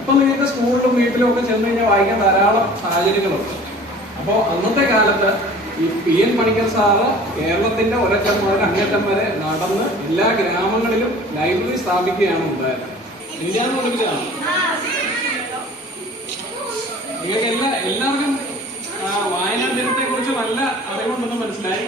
ഇപ്പൊ നിങ്ങൾക്ക് സ്കൂളിലും വീട്ടിലും ഒക്കെ ചെന്ന് കഴിഞ്ഞാൽ വായിക്കാൻ ധാരാളം സാഹചര്യങ്ങളുണ്ട്. അപ്പോൾ അന്നത്തെ കാലത്ത് ഈ PN പണിക്കർ സാറ് കേരളത്തിന്റെ ഒരറ്റം മുതൽ അങ്ങേറ്റം വരെ നടന്ന് എല്ലാ ഗ്രാമങ്ങളിലും ലൈബ്രറി സ്ഥാപിക്കുകയാണ് ഉണ്ടായത്. ഇന്ത്യന്ന് പഠിപ്പിച്ചതാണ്. നിങ്ങൾക്ക് എല്ലാവർക്കും വായനാ ദിനത്തെ കുറിച്ച് നല്ല അറിവുണ്ടെന്ന് മനസ്സിലായി.